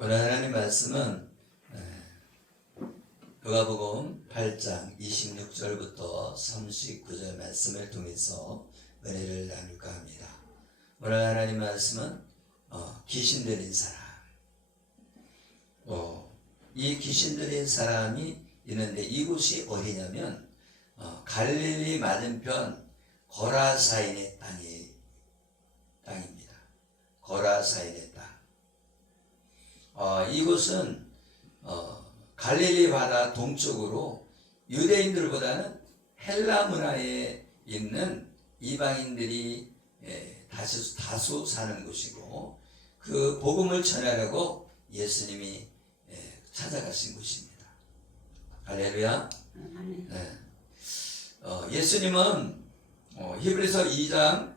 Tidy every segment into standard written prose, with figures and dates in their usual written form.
오늘 하나님 말씀은 누가복음 8장 26절부터 39절 말씀을 통해서 은혜를 나눌까 합니다. 오늘 하나님 말씀은 귀신 들린 사람. 이 귀신 들린 사람이 있는데 이곳이 어디냐면 갈릴리 맞은편 거라사인의 땅입니다. 거라사인의 땅. 이곳은 갈릴리 바다 동쪽으로 유대인들보다는 헬라 문화에 있는 이방인들이 다수 사는 곳이고, 그 복음을 전하려고 예수님이 찾아가신 곳입니다. 할렐루야. 예수님은 히브리서 2장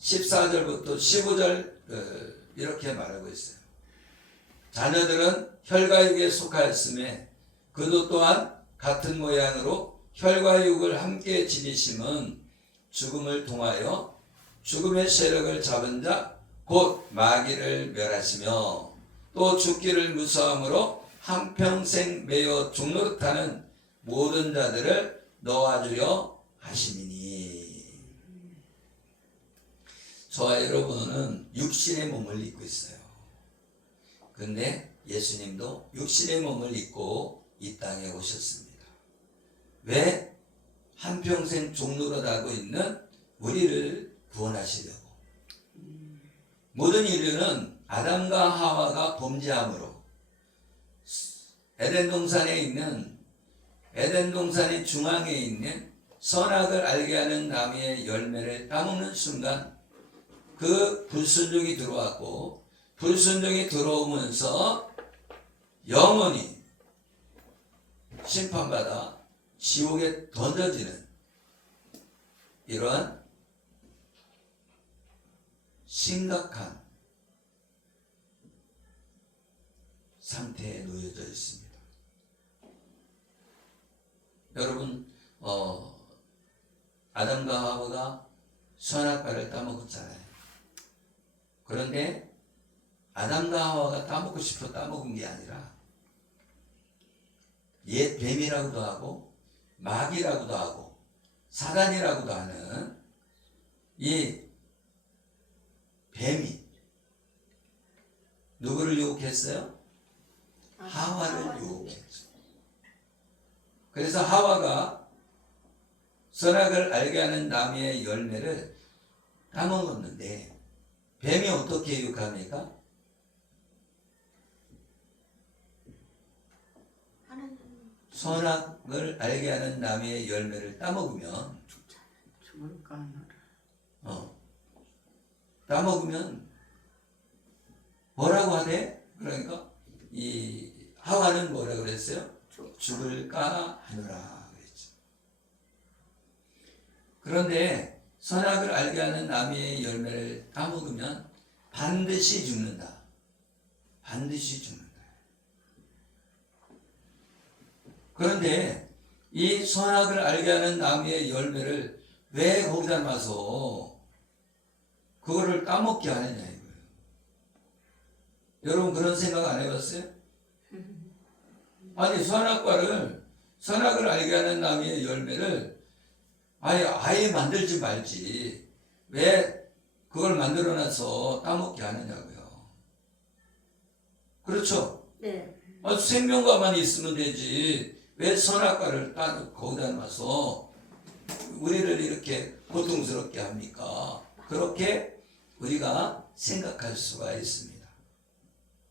14절부터 15절 이렇게 말하고 있어요. 자녀들은 혈과육에 속하였음에 그도 또한 같은 모양으로 혈과육을 함께 지니심은 죽음을 통하여 죽음의 세력을 잡은 자 곧 마귀를 멸하시며 또 죽기를 무서함으로 한평생 매여 죽노릇하는 모든 자들을 놓아주려 하심이니. 저와 여러분은 육신의 몸을 입고 있어요. 근데 예수님도 육신의 몸을 입고 이 땅에 오셨습니다. 왜? 한평생 종노릇하고 있는 우리를 구원하시려고. 모든 인류는 아담과 하와가 범죄함으로 에덴 동산의 중앙에 있는 선악을 알게 하는 나무의 열매를 따먹는 순간 그 불순종이 들어왔고, 불순종이 들어오면서 영원히 심판받아 지옥에 던져지는 이러한 심각한 상태에 놓여져 있습니다. 여러분, 아담과 하와가 선악과를 따먹었잖아요. 그런데 아담과 하와가 따먹고 싶어 따먹은 게 아니라 옛 뱀이라고도 하고 마귀라고도 하고 사단이라고도 하는 이 뱀이 누구를 유혹했어요? 하와를 유혹했죠. 그래서 하와가 선악을 알게 하는 나무의 열매를 따먹었는데 뱀이 어떻게 유혹합니까? 선악을 알게 하는 나무의 열매를 따먹으면 따먹으면 뭐라고 하대? 그러니까 이 하와는 뭐라고 그랬어요? 죽을까 하노라 그랬죠. 그런데 선악을 알게 하는 나무의 열매를 따먹으면 반드시 죽는다. 반드시 죽는다. 그런데 이 선악을 알게 하는 나무의 열매를 왜 거기다 놔서 그거를 따먹게 하느냐 이거예요. 여러분 그런 생각 안 해봤어요? 아니 선악을 알게 하는 나무의 열매를 아예 만들지 말지 왜 그걸 만들어놔서 따먹게 하느냐고요. 그렇죠? 네. 생명과만 있으면 되지 왜 선악과를 거기다 놔서 우리를 이렇게 고통스럽게 합니까? 그렇게 우리가 생각할 수가 있습니다.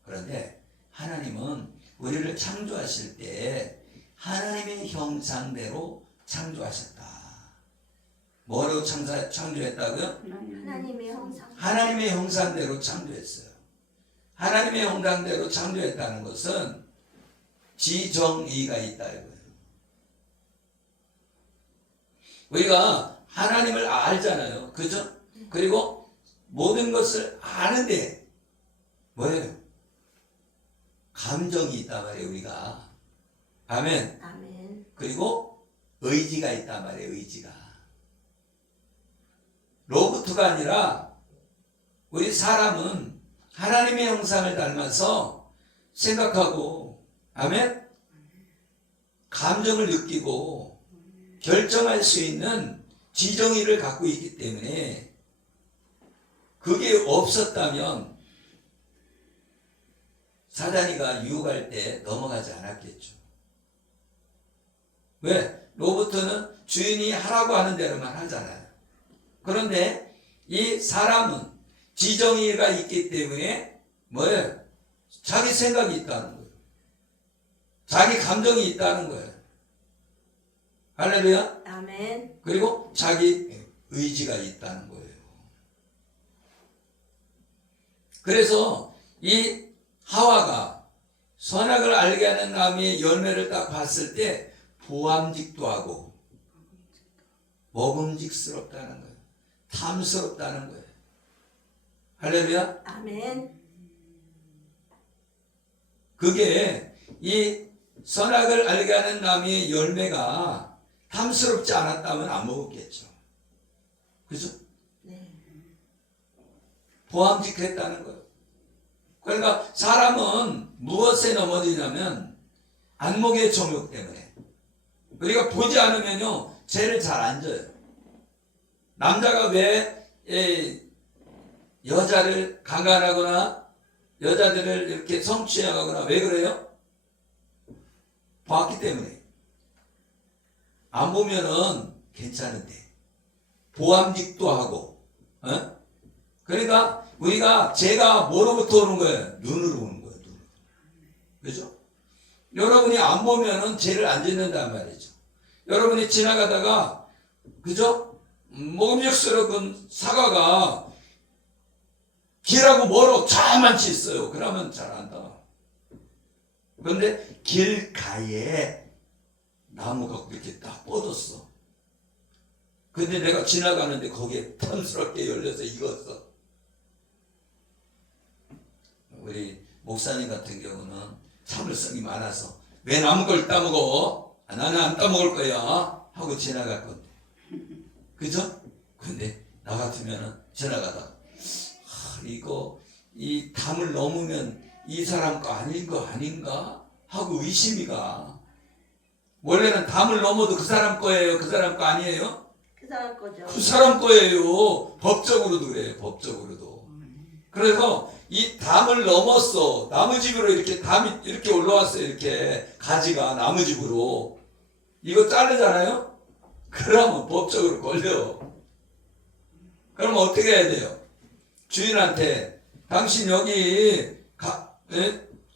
그런데 하나님은 우리를 창조하실 때 하나님의 형상대로 창조하셨다. 뭐로 창조했다고요? 하나님의 형상대로 창조했어요. 하나님의 형상대로 창조했다는 것은 지정의가 있다 이거예요. 우리가 하나님을 알잖아요. 그죠? 그리고 모든 것을 아는데 뭐예요? 감정이 있단 말이에요. 우리가. 아멘. 그리고 의지가 있단 말이에요. 의지가. 로봇가 아니라 우리 사람은 하나님의 형상을 닮아서 생각하고, 아멘? 감정을 느끼고 결정할 수 있는 지정의를 갖고 있기 때문에 그게 없었다면 사단이가 유혹할 때 넘어가지 않았겠죠. 왜? 로봇은 주인이 하라고 하는 대로만 하잖아요. 그런데 이 사람은 지정의가 있기 때문에 뭐예요? 자기 생각이 있다는 거예요. 자기 감정이 있다는 거예요. 할렐루야. 아멘. 그리고 자기 의지가 있다는 거예요. 그래서 이 하와가 선악을 알게 하는 나무의 열매를 딱 봤을 때 보암직도 하고 먹음직스럽다는 거예요. 탐스럽다는 거예요. 할렐루야. 아멘. 그게 이 선악을 알게 하는 나무의 열매가 탐스럽지 않았다면 안 먹었겠죠. 그죠? 네. 보암직했다는 거예요. 그러니까 사람은 무엇에 넘어지냐면 안목의 정욕 때문에. 우리가 보지 않으면요 죄를 잘 안 져요. 남자가 왜 여자를 강간하거나 여자들을 이렇게 성추행하거나 왜 그래요? 봤기 때문에. 안 보면은 괜찮은데 보암직도 하고, 어? 그러니까 우리가 죄가 뭐로부터 오는 거예요? 눈으로 오는 거예요. 눈으로. 그죠? 여러분이 안 보면은 죄를 안 짓는단 말이죠. 여러분이 지나가다가 그죠? 먹음직스러운 사과가 길하고 멀어 저만치 있어요. 그러면 잘 안다. 그런데 길가에 나무가 그렇게 딱 뻗었어. 근데 내가 지나가는데 거기에 탐스럽게 열려서 익었어. 우리 목사님 같은 경우는 참을성이 많아서 왜 남의 걸 따먹어? 나는 안 따먹을 거야 하고 지나갈 건데. 그죠? 근데 나 같으면은 지나가다 이거 이 담을 넘으면 이 사람 거 아닌 거 아닌가 하고 의심이 가. 원래는 담을 넘어도 그 사람 거예요? 그 사람 거 아니에요? 그 사람 거죠. 그 사람 거예요. 법적으로도 그래요. 법적으로도. 그래서 이 담을 넘었어. 나무집으로 이렇게 담이 이렇게 올라왔어요. 이렇게 가지가 나무집으로. 이거 자르잖아요? 그러면 법적으로 걸려. 그러면 어떻게 해야 돼요? 주인한테 당신 여기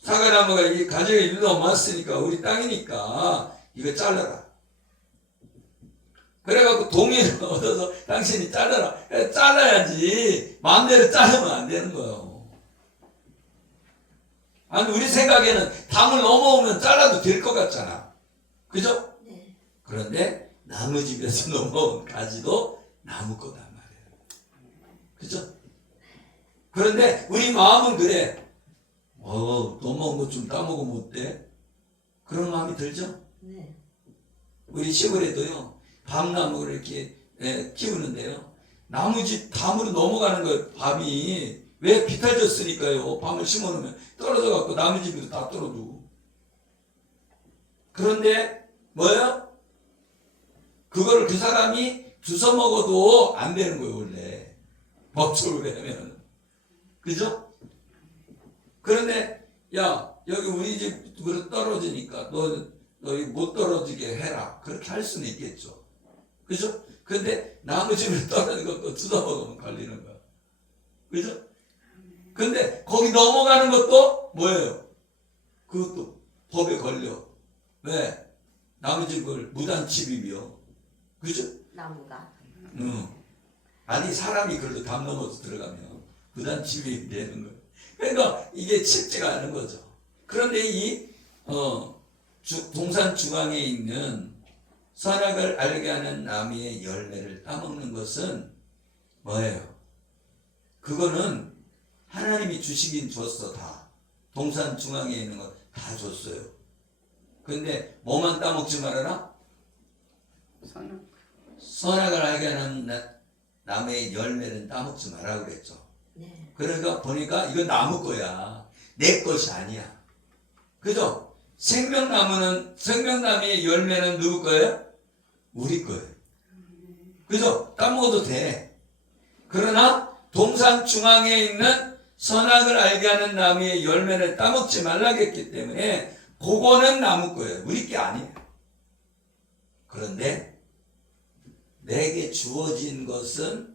사과나무가 이 가지가 일로 넘어왔으니까 우리 땅이니까 이거 잘라라. 그래갖고 동의를 얻어서 당신이 잘라라. 잘라야지. 마음대로 자르면 안 되는 거예요. 아니 우리 생각에는 담을 넘어오면 잘라도 될 것 같잖아. 그죠? 네. 그런데 나무집에서 넘어온 가지도 나무 거단 말이에요. 그죠? 그런데 우리 마음은 그래. 넘어온 거 좀 따먹으면 어때? 그런 마음이 들죠? 네. 우리 시골에도요 밤나무를 이렇게 키우는데요 나무집 담으로 넘어가는 거예요. 밤이 왜 비탈졌으니까요. 밤을 심어놓으면 떨어져 갖고 나무집으로 다 떨어져. 그런데 뭐예요? 그거를 그 사람이 주워 먹어도 안 되는 거예요. 원래 법적으로 하면. 그죠? 그런데 야 여기 우리 집으로 떨어지니까 너 못 떨어지게 해라. 그렇게 할 수는 있겠죠. 그죠? 근데 나무 집으로 떨어진 것도 주워 먹으면 걸리는 거야. 그죠? 근데 거기 넘어가는 것도 뭐예요? 그것도 법에 걸려. 왜? 나무 집을 무단 침입이요. 그죠? 나무가. 아니 사람이 그걸로 담 넘어서 들어가면 무단 침입이 되는 거예요. 그러니까 이게 쉽지가 않은 거죠. 그런데 이 동산 중앙에 있는 선악을 알게 하는 나무의 열매를 따먹는 것은 뭐예요? 그거는 하나님이 주시긴 줬어. 다 동산 중앙에 있는 거 다 줬어요. 근데 뭐만 따먹지 말아라? 선악을 알게 하는 나무의 열매는 따먹지 말라고 그랬죠. 네. 그러니까 보니까 이건 나무 거야. 내 것이 아니야. 그죠? 생명나무의 열매는 누구 거예요? 우리 거예요. 그죠? 따먹어도 돼. 그러나 동산 중앙에 있는 선악을 알게 하는 나무의 열매를 따먹지 말라고 했기 때문에 그거는 나무 거예요. 우리 게 아니에요. 그런데 내게 주어진 것은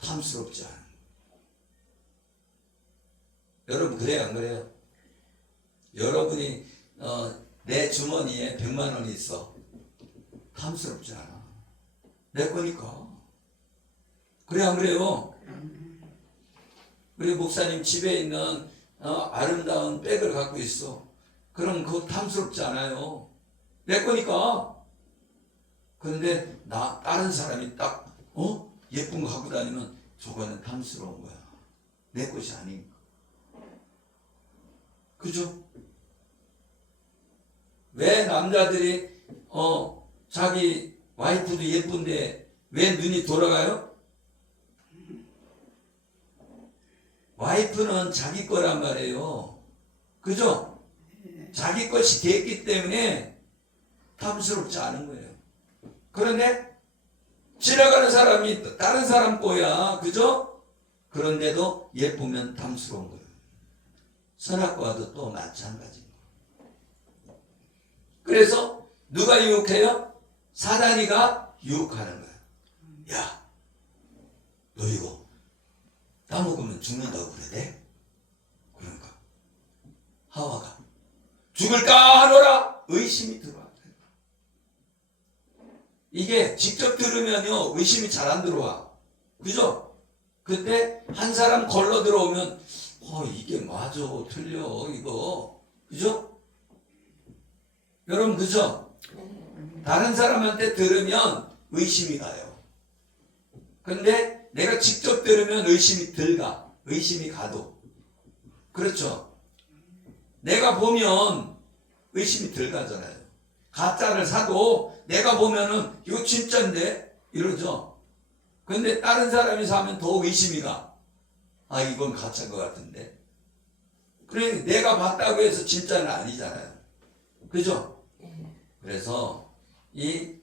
탐스럽지 않아요. 여러분 그래요 안 그래요? 여러분이 내 주머니에 100만 원이 있어. 탐스럽지 않아. 내 거니까. 그래 안 그래요? 우리 목사님 집에 있는 아름다운 백을 갖고 있어. 그럼 그거 탐스럽지 않아요. 내 거니까. 그런데 다른 사람이 딱 예쁜 거 갖고 다니면 저거는 탐스러운 거야. 내 것이 아니니까. 그죠? 왜 남자들이 자기 와이프도 예쁜데 왜 눈이 돌아가요? 와이프는 자기 거란 말이에요. 그죠? 자기 것이 됐기 때문에 탐스럽지 않은 거예요. 그런데 지나가는 사람이 다른 사람 거야. 그죠? 그런데도 예쁘면 탐스러운 거예요. 선악과도 또 마찬가지입니다. 그래서 누가 유혹해요? 사단이가 유혹하는 거예요. 야, 너 이거 따먹으면 죽는다고 그래? 그러니까 하와가 죽을까 하노라 의심이 들어왔다. 이게 직접 들으면요 의심이 잘 안 들어와. 그죠? 그때 한 사람 걸러 들어오면 이게 맞아 틀려 이거. 그죠? 여러분 그죠? 다른 사람한테 들으면 의심이 가요. 근데 내가 직접 들으면 의심이 덜 가. 의심이 가도. 그렇죠? 내가 보면 의심이 덜 가잖아요. 가짜를 사도 내가 보면은 이거 진짜인데 이러죠. 근데 다른 사람이 사면 더 의심이 가. 이건 가짜인 것 같은데. 그래 내가 봤다고 해서 진짜는 아니잖아요. 그죠? 그래서 이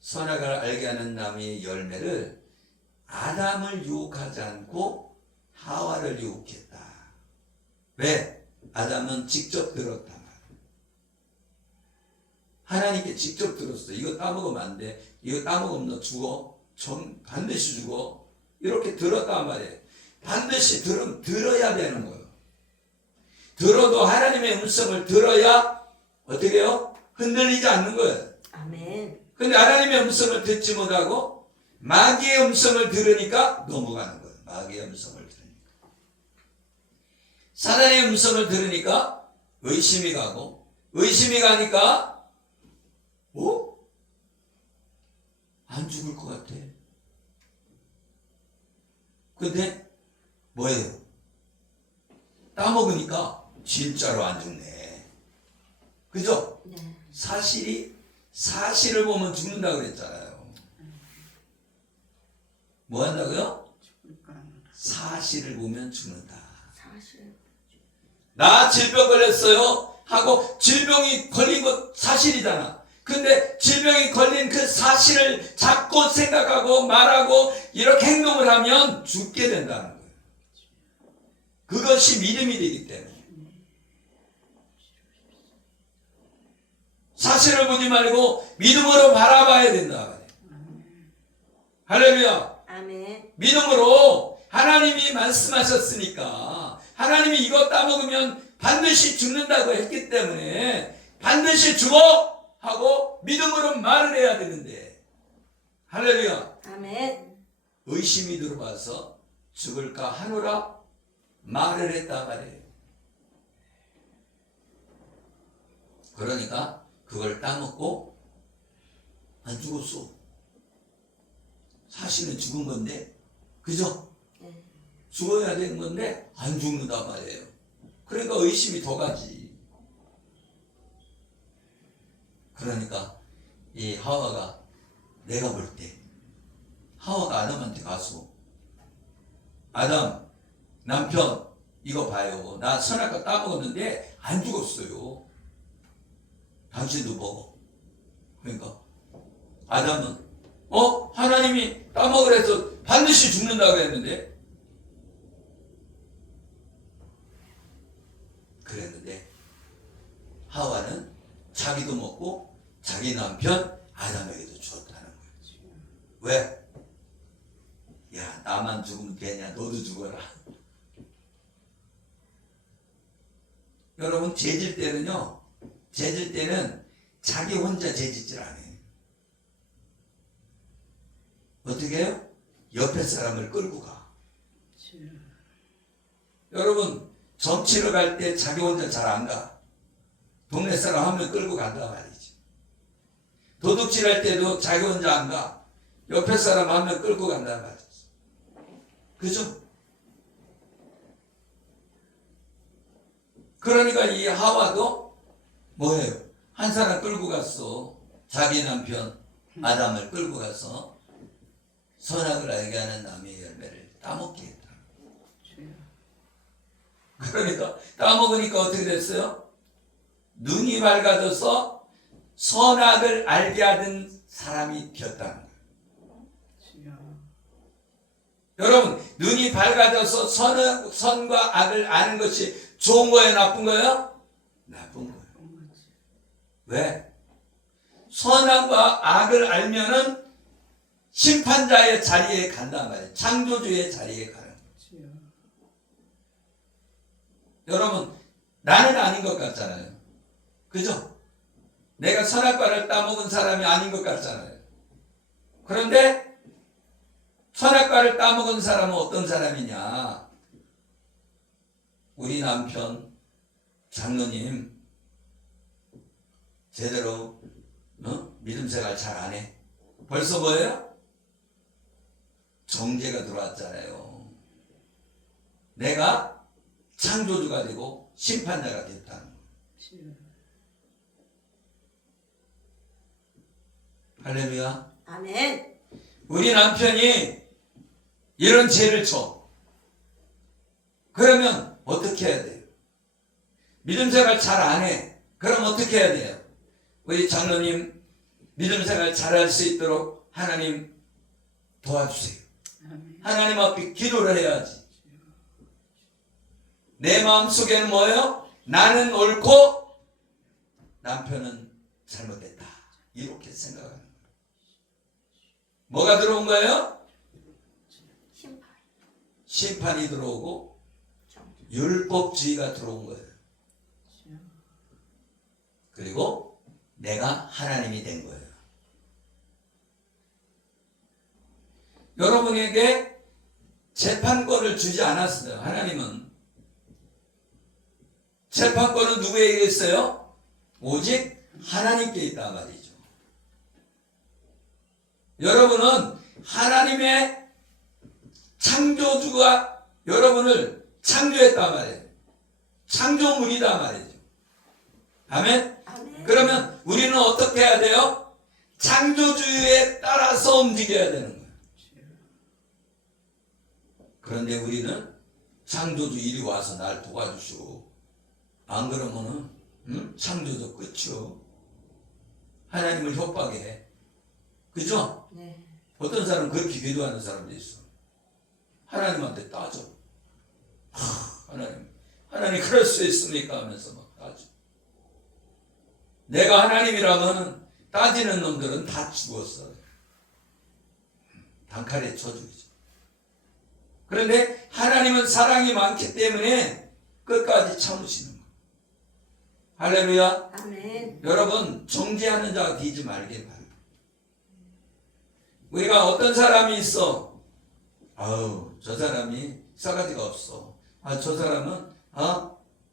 선악을 알게 하는 나무의 열매를 아담을 유혹하지 않고 하와를 유혹했다. 왜? 아담은 직접 들었단 말이에요. 하나님께 직접 들었어. 이거 따먹으면 안 돼. 이거 따먹으면 너 죽어. 반드시 죽어. 이렇게 들었단 말이에요. 반드시 들어야 되는 거예요. 들어도 하나님의 음성을 들어야 어떻게 해요? 흔들리지 않는 거예요. 아멘. 근데 하나님의 음성을 듣지 못하고 마귀의 음성을 들으니까 넘어가는 거예요. 마귀의 음성을 들으니까. 사단의 음성을 들으니까 의심이 가고 의심이 가니까 안 죽을 것 같아. 근데 뭐예요? 따먹으니까 진짜로 안 죽네. 그죠? 네. 사실을 보면 죽는다고 그랬잖아요. 뭐 한다고요? 사실을 보면 죽는다. 사실. 나 질병 걸렸어요 하고 질병이 걸린 것 사실이잖아. 근데 질병이 걸린 그 사실을 자꾸 생각하고 말하고 이렇게 행동을 하면 죽게 된다는 거예요. 그것이 믿음이 되기 때문에. 사실을 보지 말고 믿음으로 바라봐야 된다. 할렐루야. 아멘. 믿음으로 하나님이 말씀하셨으니까 하나님이 이거 따먹으면 반드시 죽는다고 했기 때문에 반드시 죽어 하고 믿음으로 말을 해야 되는데 할렐루야. 아멘. 의심이 들어와서 죽을까 하노라 말을 했다 말이에요. 그러니까 그걸 따먹고 안 죽었어. 사실은 죽은 건데 그죠? 네. 죽어야 되는 건데 안 죽는단 말이에요. 그러니까 의심이 더 가지. 그러니까 이 하와가 내가 볼 때 하와가 아담한테 가서 아담 남편 이거 봐요. 나 선악과 따먹었는데 안 죽었어요. 당신도 먹어. 그러니까 아담은 하나님이 따먹으래서 반드시 죽는다고 그랬는데 하와는 자기도 먹고 자기 남편 아담에게도 주었다는 거지. 왜? 야, 나만 죽으면 되냐? 너도 죽어라. 여러분, 죄질 때는요, 죄질 때는 자기 혼자 죄짓질 않아요. 어떻게 해요? 옆에 사람을 끌고 가. 여러분, 점치러 갈 때 자기 혼자 잘 안 가. 동네 사람 한 명 끌고 간단 말이지. 도둑질 할 때도 자기 혼자 안 가. 옆에 사람 한 명 끌고 간단 말이지. 그죠? 그러니까 이 하와도 뭐예요? 한 사람 끌고 갔어. 자기 남편 아담을 끌고 가서 선악을 알게 하는 나무의 열매를 따먹게 했다. 그러니까 따먹으니까 어떻게 됐어요? 눈이 밝아져서 선악을 알게 하던 사람이 되었다는 거예요. 여러분, 눈이 밝아져서 선과 악을 아는 것이 좋은 거예요? 나쁜 거예요? 나쁜 거예요. 왜? 선악과 악을 알면은 심판자의 자리에 간단 말이에요. 창조주의 자리에 가는 거예요. 여러분, 나는 아닌 것 같잖아요. 그죠? 내가 선악과를 따먹은 사람이 아닌 것 같잖아요. 그런데 선악과를 따먹은 사람은 어떤 사람이냐? 우리 남편 장로님 제대로 믿음 생활 잘 안 해. 벌써 뭐예요? 정죄가 들어왔잖아요. 내가 창조주가 되고 심판자가 됐다는 거예요. 할렐루야. 아멘. 우리 남편이 이런 죄를 쳐. 그러면 어떻게 해야 돼요? 믿음 생활 잘 안 해. 그럼 어떻게 해야 돼요? 우리 장로님 믿음 생활 잘할 수 있도록 하나님 도와주세요. 하나님 앞에 기도를 해야지. 내 마음속에는 뭐예요? 나는 옳고 남편은 잘못됐다. 이렇게 생각하는 거예요. 뭐가 들어온 거예요? 심판이 들어오고 율법주의가 들어온 거예요. 그리고 내가 하나님이 된 거예요. 여러분에게 재판권을 주지 않았어요. 하나님은. 재판권은 누구에게 있어요? 오직 하나님께 있다 말이죠. 여러분은 하나님의 창조주가 여러분을 창조했단 말이에요. 창조물이다 말이죠. 아멘? 아멘. 그러면 우리는 어떻게 해야 돼요? 창조주에 따라서 움직여야 되는 거예요. 그런데 우리는 창조주 이리 와서 날 도와주시고 안 그러면은 창조주 끝이요. 하나님을 협박해. 그죠? 네. 어떤 사람은 그렇게 기도하는 사람도 있어. 하나님한테 따져. 하나님 그럴 수 있습니까? 하면서 막 따져. 내가 하나님이라면 따지는 놈들은 다 죽었어. 단칼에 쳐 죽이죠. 그런데 하나님은 사랑이 많기 때문에 끝까지 참으시는 거예요. 할렐루야. 아멘. 여러분, 정죄하는 자가 되지 말길 바랍니다. 우리가 어떤 사람이 있어. 아우, 저 사람이 싸가지가 없어. 저 사람은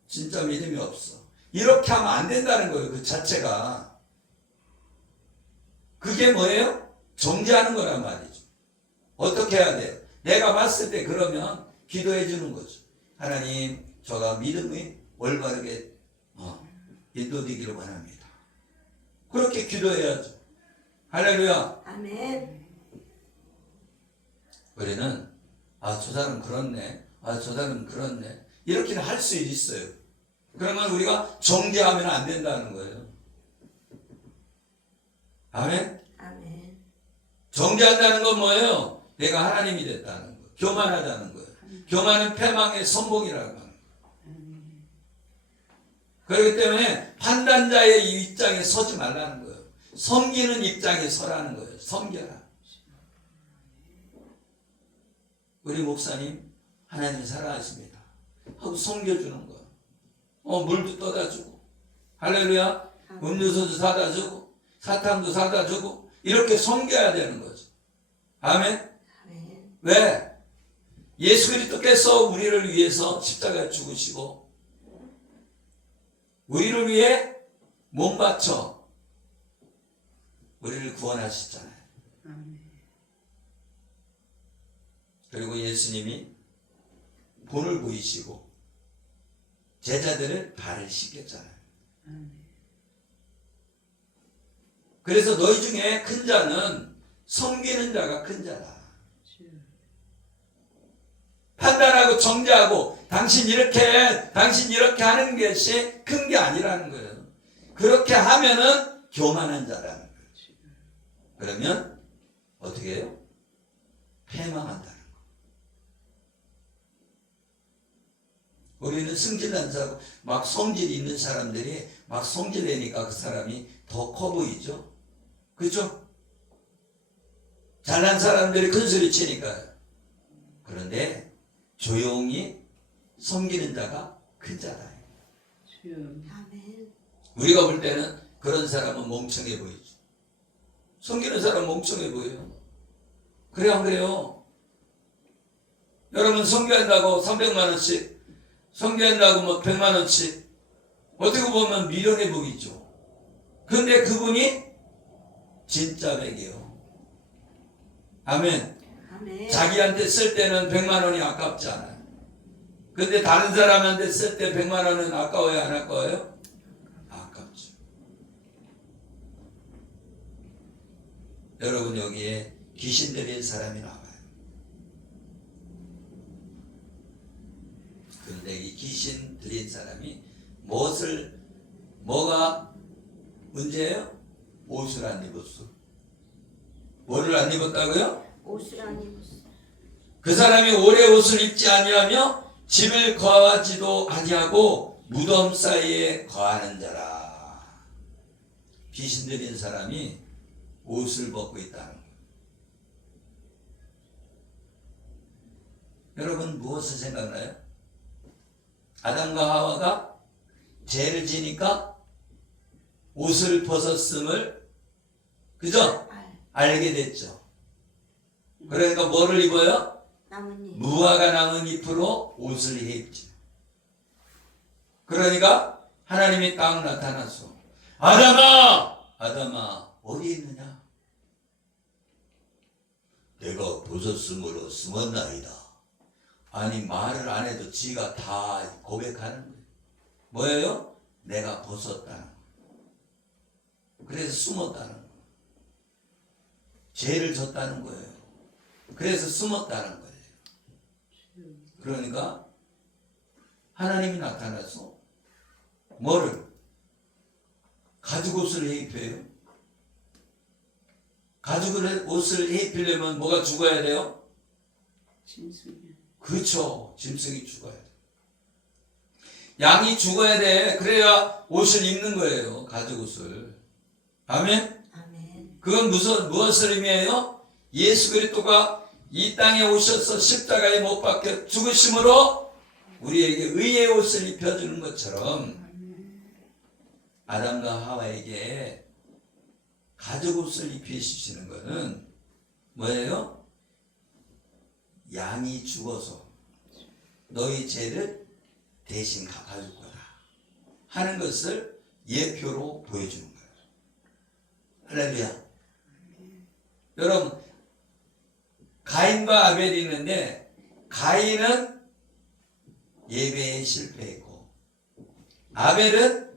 진짜 믿음이 없어. 이렇게 하면 안 된다는 거예요. 그 자체가. 그게 뭐예요? 정죄하는 거란 말이죠. 어떻게 해야 돼요? 내가 봤을 때 그러면 기도해 주는 거죠. 하나님, 저가 믿음이 올바르게 인도되기를 원합니다. 그렇게 기도해야죠. 할렐루야. 아멘. 우리는 저 사람 그렇네. 저 사람 그렇네. 이렇게는 할 수 있어요. 그러면 우리가 정죄하면 안 된다는 거예요. 아멘? 아멘. 정죄한다는 건 뭐예요? 내가 하나님이 됐다는 거. 교만하다는 거예요. 교만은 패망의 선봉이라고 하는 거예요. 그렇기 때문에 판단자의 입장에 서지 말라는 거예요. 섬기는 입장에 서라는 거예요. 섬겨라. 우리 목사님 하나님이 사랑하십니다 하고 섬겨주는 거예요. 물도 떠다 주고 할렐루야. 음료수도 사다 주고 사탕도 사다 주고 이렇게 섬겨야 되는 거죠. 아멘. 아멘. 왜? 예수 그리스도께서 우리를 위해서 십자가에 죽으시고 우리를 위해 몸 바쳐 우리를 구원하셨잖아요. 그리고 예수님이 본을 보이시고 제자들을 발을 씻겼잖아요. 그래서 너희 중에 큰 자는 섬기는 자가 큰 자다. 판단하고 정죄하고 당신 이렇게 하는 것이 큰 게 아니라는 거예요. 그렇게 하면은 교만한 자라는 거예요. 그러면 어떻게 해요? 패망한다는 거예요. 우리는 승질난 사람, 막 성질이 있는 사람들이 막 성질내니까 그 사람이 더 커 보이죠? 그죠? 잘난 사람들이 큰 소리 치니까요. 그런데 조용히 섬기는 자가 큰 자다. 아멘. 우리가 볼 때는 그런 사람은 멍청해 보이죠. 섬기는 사람은 멍청해 보여요. 그래요, 안 그래요? 여러분 섬겨한다고 300만 원씩, 섬겨한다고 뭐 100만 원씩, 어떻게 보면 미련의 복이죠. 그런데 그분이 진짜 백이에요. 아멘. 아멘. 자기한테 쓸 때는 100만 원이 아깝지 않아요. 근데 다른 사람한테 쓸 때 100만 원은 아까워요, 안 아까워요? 아깝죠. 여러분 여기에 귀신 들린 사람이 나와요. 근데 이 귀신 들린 사람이 뭐가 문제예요? 옷을 안 입었어. 뭐를 안 입었다고요? 옷을 안 입었어. 그 사람이 오래 옷을 입지 아니하며 집을 거하지도 아니하고 무덤 사이에 거하는 자라. 귀신 들린 사람이 옷을 벗고 있다는 거예요. 여러분 무엇을 생각나요? 아담과 하와가 죄를 지니까 옷을 벗었음을 그죠? 알게 됐죠. 그러니까 뭐를 입어요? 나뭇잎. 무화과 나무 잎으로 옷을 입죠. 그러니까 하나님이 딱 나타나서 아담아 어디 있느냐? 내가 벗었으므로 숨었나이다. 아니 말을 안 해도 지가 다 고백하는 거예요. 뭐예요? 내가 벗었다는 거예요. 그래서 숨었다는 거예요. 죄를 졌다는 거예요. 그래서 숨었다는 거예요. 그러니까 하나님이 나타나서 뭐를? 가죽 옷을 입혀요. 가죽 옷을 입히려면 뭐가 죽어야 돼요? 짐승이요. 그렇죠. 짐승이 죽어야 돼. 양이 죽어야 돼. 그래야 옷을 입는 거예요. 가죽 옷을. 아멘? 아멘. 그건 무엇을 의미해요? 예수 그리스도가 이 땅에 오셔서 십자가에 못 박혀 죽으심으로 우리에게 의의 옷을 입혀주는 것처럼 아담과 하와에게 가죽 옷을 입히시는 것은 뭐예요? 양이 죽어서 너희 죄를 대신 갚아줄 거다 하는 것을 예표로 보여주는 거예요. 할렐루야. 여러분 가인과 아벨이 있는데 가인은 예배에 실패했고 아벨은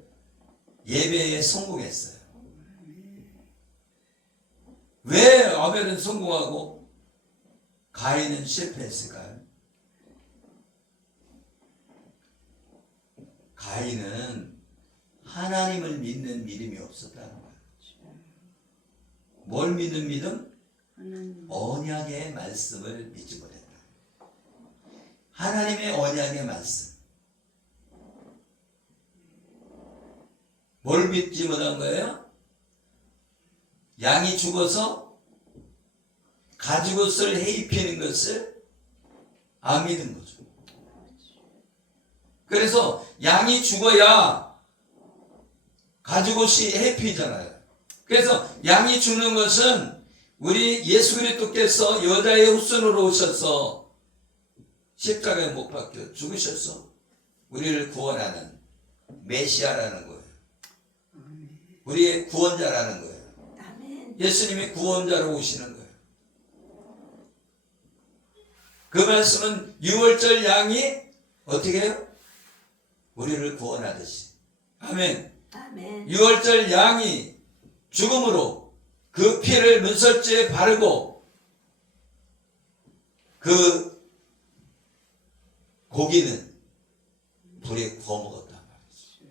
예배에 성공했어요. 왜 아벨은 성공하고 가인은 실패했을까요? 가인은 하나님을 믿는 믿음이 없었다는 거예요. 뭘 믿는 믿음? 하나님. 언약의 말씀을 믿지 못했다. 하나님의 언약의 말씀. 뭘 믿지 못한 거예요? 양이 죽어서 가죽옷을 해입히는 것을 안 믿은 거죠. 그래서 양이 죽어야 가죽옷이 해입히잖아요. 그래서 양이 죽는 것은 우리 예수 그리스도께서 여자의 후손으로 오셔서 십자가에 못 박혀 죽으셔서 우리를 구원하는 메시아라는 거예요. 우리의 구원자라는 거예요. 아멘. 예수님이 구원자로 오시는 거예요. 그 말씀은 유월절 양이 어떻게 해요? 우리를 구원하듯이. 아멘. 아멘. 유월절 양이 죽음으로 그 피를 문설주에 바르고 그 고기는 불에 구워 먹었단 말이죠.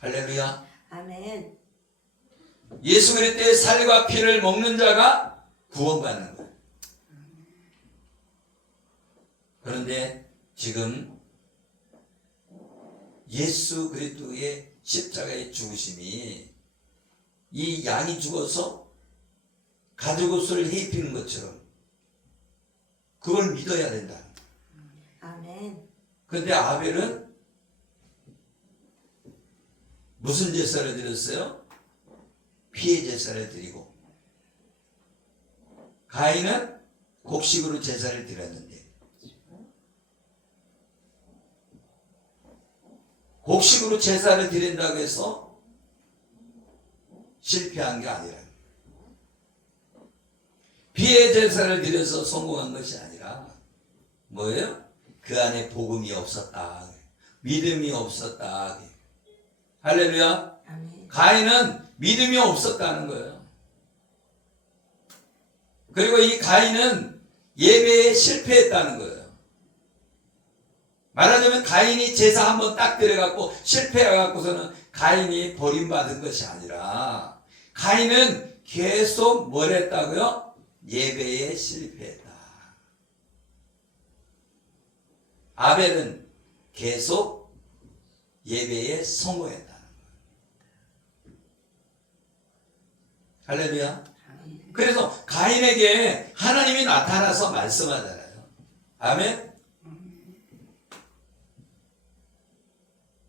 할렐루야. 아멘. 예수 그리스도의 살과 피를 먹는 자가 구원받는 거예요. 그런데 지금 예수 그리스도의 십자가의 죽으심이 이 양이 죽어서 가죽옷을 해입히는 것처럼 그걸 믿어야 된다. 아멘. 그런데 아벨은 무슨 제사를 드렸어요? 피의 제사를 드리고, 가인은 곡식으로 제사를 드렸는데, 곡식으로 제사를 드린다고 해서 실패한 게 아니라, 피의 제사를 드려서 성공한 것이 아니라 뭐예요? 그 안에 복음이 없었다, 믿음이 없었다. 할렐루야. 아멘. 가인은 믿음이 없었다는 거예요. 그리고 이 가인은 예배에 실패했다는 거예요. 말하자면 가인이 제사 한번 딱 들어갖고 실패해갖고서는 가인이 버림받은 것이 아니라, 가인은 계속 뭘 했다고요? 예배에 실패했다. 아벨은 계속 예배에 성공했다는 거예요. 할렐루야. 그래서 가인에게 하나님이 나타나서 말씀하잖아요. 아멘.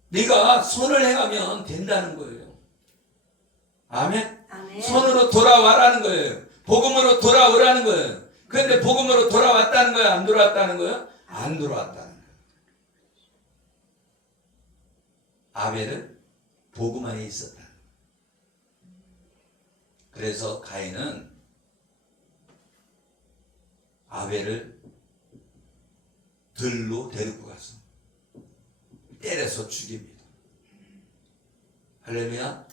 네가 손을 해가면 된다는 거예요. 아멘. 아멘. 손으로 돌아와라는 거예요. 복음으로 돌아오라는 거예요. 그런데 복음으로 돌아왔다는 거예요? 안 돌아왔다는 거예요? 안 돌아왔다는 거예요. 아벨은 복음 안에 있었다. 그래서 가인은 아벨을 들로 데리고 가서 때려서 죽입니다. 할렐루야.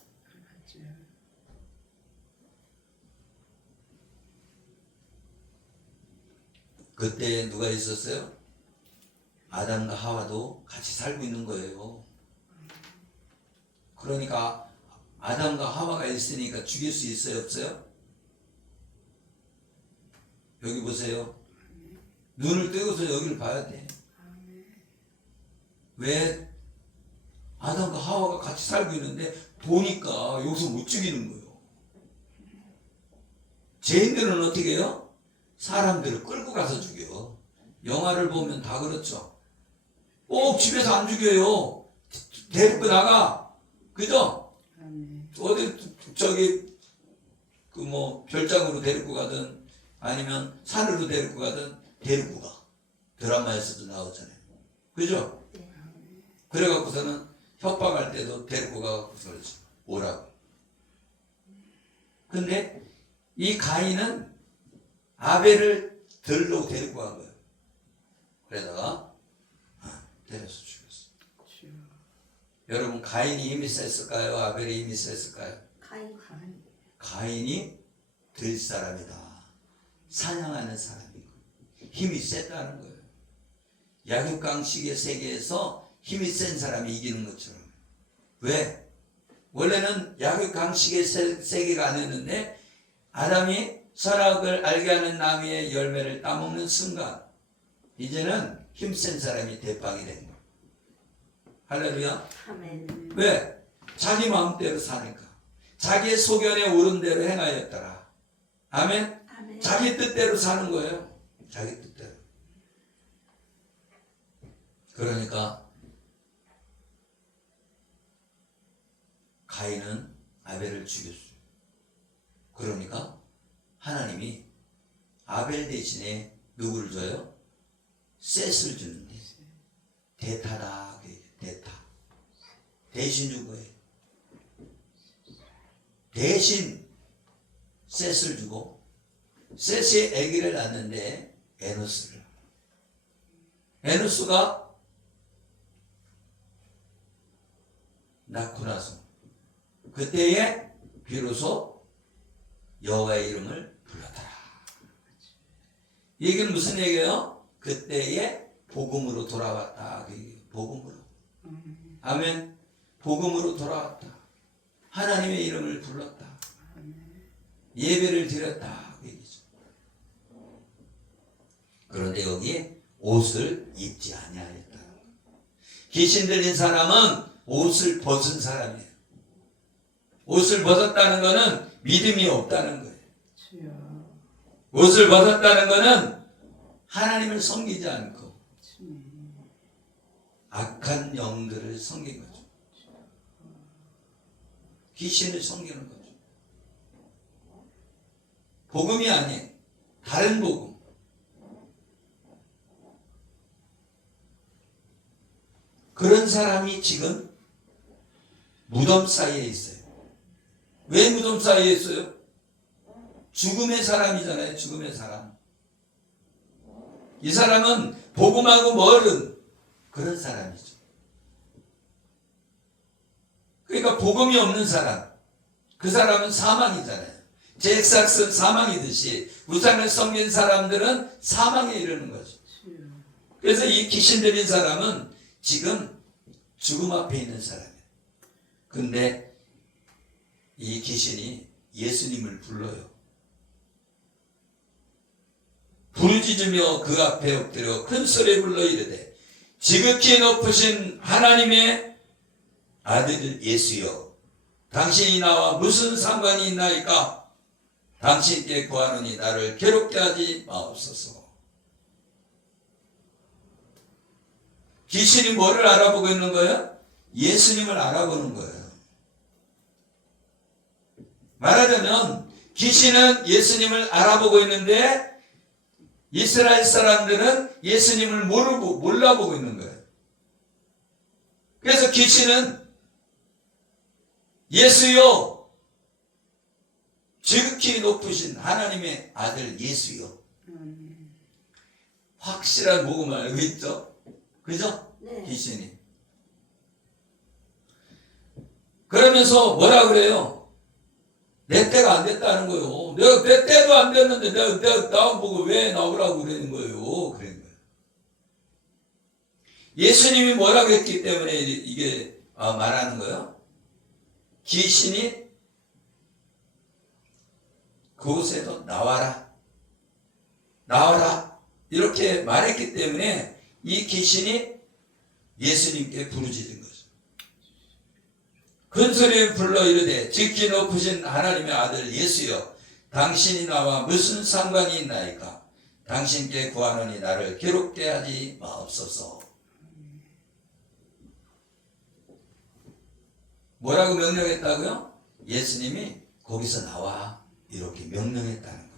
그때 누가 있었어요? 아담과 하와도 같이 살고 있는 거예요. 그러니까 아담과 하와가 있으니까 죽일 수 있어요, 없어요? 여기 보세요. 눈을 뜨고서 여기를 봐야 돼. 왜? 아담과 하와가 같이 살고 있는데 보니까 여기서 못 죽이는 거예요. 죄인들은 어떻게 해요? 사람들을 끌고 가서 죽여. 영화를 보면 다 그렇죠. 꼭 집에서 안 죽여요. 데리고 나가. 그죠? 어디 저기 그 뭐 별장으로 데리고 가든 아니면 산으로 데리고 가든 데리고 가. 드라마에서도 나오잖아요. 그죠? 그래갖고서는 협박할 때도 데리고 가갖고서 그러지. 오라고. 근데 이 가인은 아벨을 들로 데리고 간 거예요. 그러다가 때려서 죽였어. 여러분, 가인이 힘이 셌을까요? 아벨이 힘이 셌을까요? 가인. 가인이 들 사람이다. 사냥하는 사람이고 힘이 셌다는 거예요. 약육강식의 세계에서 힘이 센 사람이 이기는 것처럼. 왜? 원래는 약육강식의 세계가 아니었는데 아담이 선악을 알게 하는 나무의 열매를 따먹는 순간 이제는 힘센 사람이 대빵이 된 거야. 할렐루야. 아멘. 왜? 자기 마음대로 사니까. 자기의 소견에 오른 대로 행하였더라. 아멘. 아멘. 자기 뜻대로 사는 거예요. 자기 뜻대로. 그러니까 가인은 아벨을 죽였어요. 그러니까 하나님이 아벨 대신에 누구를 줘요? 셋을 주는데 대타다. 대타. 대신 준 거예요. 대신 셋을 주고 셋이 아기를 낳는데 에노스를. 에노스가 낳고 나서 그때에 비로소 여호와의 이름을 불렀더라. 이게 무슨 얘기예요? 그때에 복음으로 돌아왔다. 복음으로. 아멘. 복음으로 돌아왔다. 하나님의 이름을 불렀다. 예배를 드렸다. 그 얘기죠. 그런데 여기 옷을 입지 아니하였다. 귀신 들린 사람은 옷을 벗은 사람이에요. 옷을 벗었다는 것은 믿음이 없다는 거예요. 주여. 옷을 벗었다는 것은 하나님을 섬기지 않고 악한 영들을 섬긴 거죠. 귀신을 섬기는 거죠. 복음이 아니에요. 다른 복음. 그런 사람이 지금 무덤 사이에 있어요. 왜 무덤 사이에 있어요? 죽음의 사람이잖아요. 죽음의 사람. 이 사람은 복음하고 멀은 그런 사람이죠. 그러니까 복음이 없는 사람, 그 사람은 사망이잖아요. 잭삭슨 사망이듯이 우상을 섬긴 사람들은 사망에 이르는 거죠. 그래서 이 귀신 들린 사람은 지금 죽음 앞에 있는 사람이에요. 근데 이 귀신이 예수님을 불러요. 부르짖으며 그 앞에 엎드려 큰 소리에 불러 이르되 지극히 높으신 하나님의 아들 예수여, 당신이 나와 무슨 상관이 있나이까? 당신께 구하노니 나를 괴롭게 하지 마옵소서. 귀신이 뭐를 알아보고 있는 거예요? 예수님을 알아보는 거예요. 말하자면 귀신은 예수님을 알아보고 있는데 이스라엘 사람들은 예수님을 몰라보고 있는 거예요. 그래서 귀신은 예수여, 지극히 높으신 하나님의 아들 예수여. 확실한 복음을 알고 있죠? 그죠? 네. 귀신이. 그러면서 뭐라 그래요? 내 때가 안 됐다는 거예요. 내 때도 안 됐는데 내가 나보고 왜 나오라고 그러는 거예요? 그런 거예요. 예수님이 뭐라고 했기 때문에 이게 말하는 거예요? 귀신이 그곳에도 나와라. 나와라. 이렇게 말했기 때문에 이 귀신이 예수님께 부르짖은 거죠. 큰 소리에 불러 이르되 지극히 높으신 하나님의 아들 예수여, 당신이 나와 무슨 상관이 있나이까? 당신께 구하노니 나를 괴롭게 하지 마옵소서. 뭐라고 명령했다고요? 예수님이 거기서 나와 이렇게 명령했다는 거예요.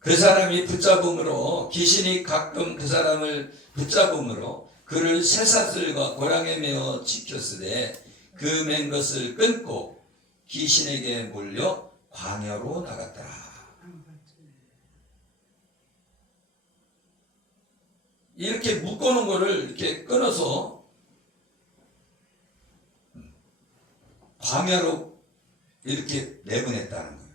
그 사람이 붙잡음으로, 귀신이 가끔 그 사람을 붙잡음으로 그를 쇠사슬과 고랑에 매어 지켰으되 그 맨 것을 끊고 귀신에게 몰려 광야로 나갔더라. 이렇게 묶어놓은 거를 이렇게 끊어서 광야로 이렇게 내보냈다는 거예요.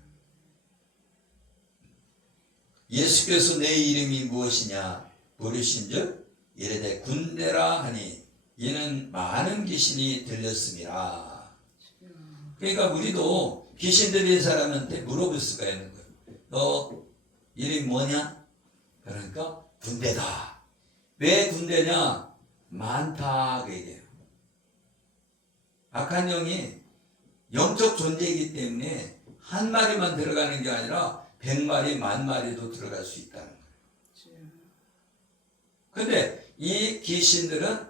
예수께서 내 이름이 무엇이냐 부르신즉 이르되 군대라 하니 이는 많은 귀신이 들렸음이라. 그러니까 우리도 귀신 들린 사람한테 물어볼 수가 있는 거예요. 너 이름이 뭐냐? 그러니까 군대다. 왜 군대냐? 많다 그 얘기예요. 악한 영이 영적 존재이기 때문에 한 마리만 들어가는 게 아니라 100마리, 10,000마리도 들어갈 수 있다는 거예요. 근데 이 귀신들은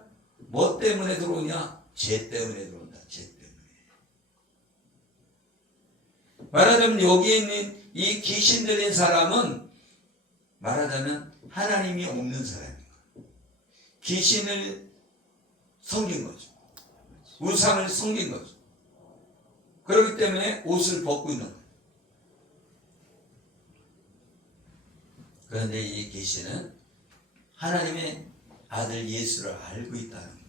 뭐 때문에 들어오냐? 죄 때문에 들어온다. 죄 때문에. 말하자면 여기 있는 이 귀신 들린 사람은 말하자면 하나님이 없는 사람인 거예요. 귀신을 섬긴 거죠. 우상을 섬긴 거죠. 그렇기 때문에 옷을 벗고 있는 거예요. 그런데 이 귀신은 하나님의 아들 예수를 알고 있다는 거예요.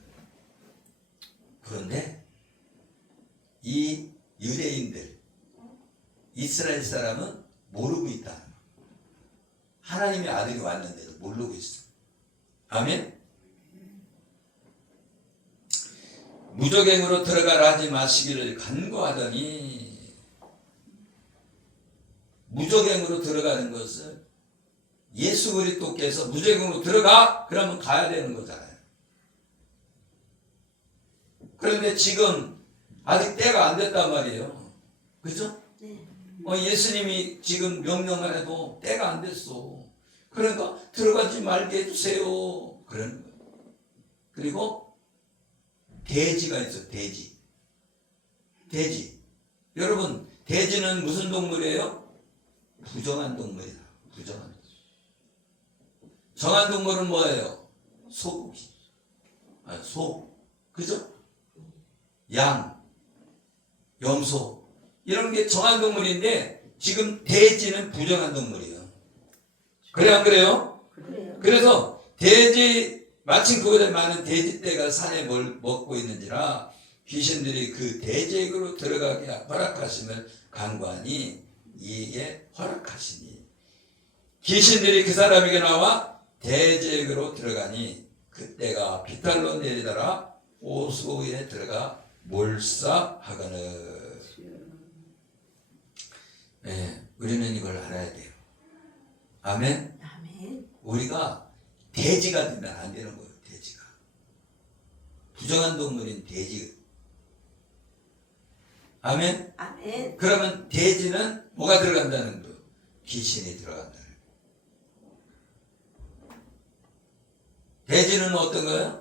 그런데 이 유대인들, 이스라엘 사람은 모르고 있다는 거예요. 하나님의 아들이 왔는데도 모르고 있어요. 아멘? 무적행으로 들어가라 하지 마시기를 간구하더니 무적행으로 들어가는 것을 예수 그리스도께서 무적행으로 들어가 그러면 가야 되는 거잖아요. 그런데 지금 아직 때가 안 됐단 말이에요. 그죠? 네. 예수님이 지금 명령을 해도 때가 안 됐어. 그러니까 들어가지 말게 해주세요. 그러는 거예요. 그리고 돼지가 있어. 돼지. 여러분 돼지는 무슨 동물이에요? 부정한 동물이다. 부정한 동물. 정한 동물은 뭐예요? 소고기. 소. 그죠? 양, 염소 이런 게 정한 동물인데 지금 돼지는 부정한 동물이에요. 그래 안 그래요? 그래요. 그래서 돼지 마침 그보다 많은 돼지떼가 산에 뭘 먹고 있는지라 귀신들이 그 돼지에게로 들어가게 허락하심을 간구하니 이에 허락하시니 귀신들이 그 사람에게 나와 돼지에게로 들어가니 그때가 비탈로 내리더라 호수에 들어가 몰사하거늘. 네, 우리는 이걸 알아야 돼요. 아멘. 아멘. 우리가 돼지가 되면 안 되는 거예요. 돼지가 부정한 동물인 돼지. 아멘. 아멘. 그러면 돼지는 뭐가 들어간다는 거예요? 귀신이 들어간다는 거예요. 돼지는 어떤 거예요?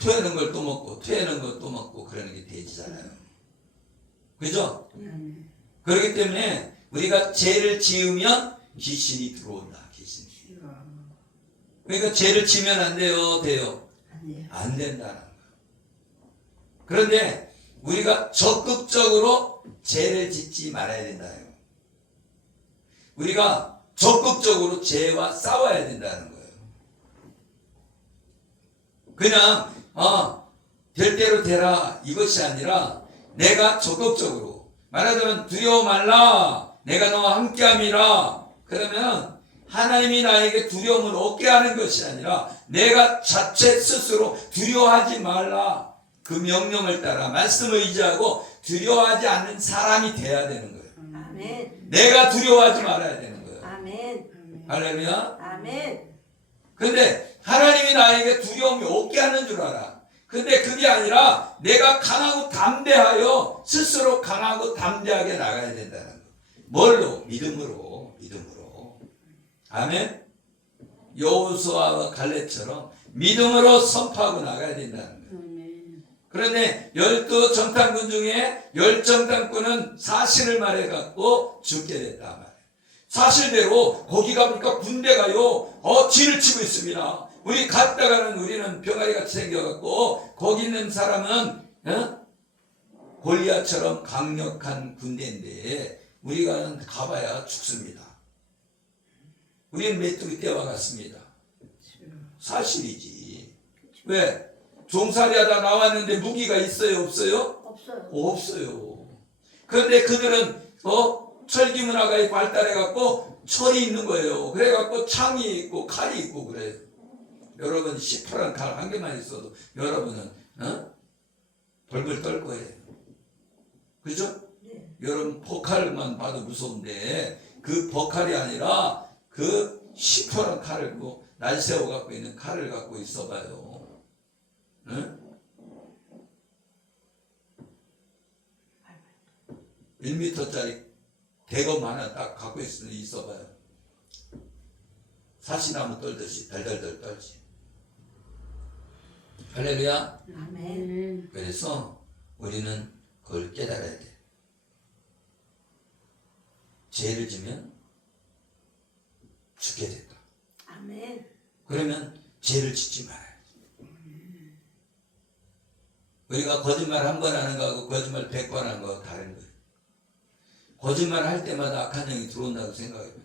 토하는 걸 또 먹고 토하는 걸 또 먹고 그러는 게 돼지잖아요. 그죠? 그렇기 때문에 우리가 죄를 지으면 귀신이 들어온다. 귀신이. 그러니까 죄를 지면 안 돼요? 돼요? 안 된다는 거예요. 그런데 우리가 적극적으로 죄를 짓지 말아야 된다요. 우리가 적극적으로 죄와 싸워야 된다는 거예요. 그냥 될 대로 되라 이것이 아니라 내가 적극적으로 말하자면 두려워 말라 내가 너와 함께함이라 그러면 하나님이 나에게 두려움을 얻게 하는 것이 아니라 내가 자체 스스로 두려워하지 말라 그 명령을 따라 말씀을 의지하고 두려워하지 않는 사람이 돼야 되는 거예요. 아멘. 내가 두려워하지 말아야 되는 거예요. 아멘. 할렐루야. 아멘. 근데 하나님이 나에게 두려움이 없게 하는 줄 알아. 근데 그게 아니라 내가 강하고 담대하여 스스로 강하고 담대하게 나가야 된다는 거. 뭘로? 믿음으로. 아멘. 여호수아와 갈렙처럼 믿음으로 선포하고 나가야 된다는 거예요. 그런데 12정탐꾼 중에 10정탐꾼은 사실을 말해갖고 죽게 됐단 말이에요. 사실대로 거기 가보니까 군대가요 진을 치고 있습니다. 우리 갔다가는 우리는 병아리같이 생겨갖고 거기 있는 사람은 골리앗처럼 강력한 군대인데 우리가 가봐야 죽습니다. 우리는 메뚜기 떼와 같습니다. 사실이지. 왜? 종살이하다 나왔는데 무기가 있어요? 없어요? 없어요. 없어요. 그런데 그들은 철기 문화가 발달해갖고 철이 있는 거예요. 그래갖고 창이 있고 칼이 있고 그래요. 여러분 시퍼런 칼 한 개만 있어도 여러분은 벌벌 떨 거예요. 그죠? 네. 여러분 포칼만 봐도 무서운데 그 버칼이 아니라 그 시퍼런 칼을 날세워 갖고 있는 칼을 갖고 있어봐요. 응? 1m짜리 대검 하나 딱 갖고 있어봐요. 사시나무 떨듯이 달달달 떨지. 할렐루야. 아멘. 그래서 우리는 그걸 깨달아야 돼. 죄를 지면 죽게 된다. 아멘. 그러면 죄를 짓지 말아야 돼. 우리가 거짓말 한 번 하는 거하고 거짓말 100번 하는 거하고 다른 거예요. 거짓말 할 때마다 악한 영이 들어온다고 생각해봐요.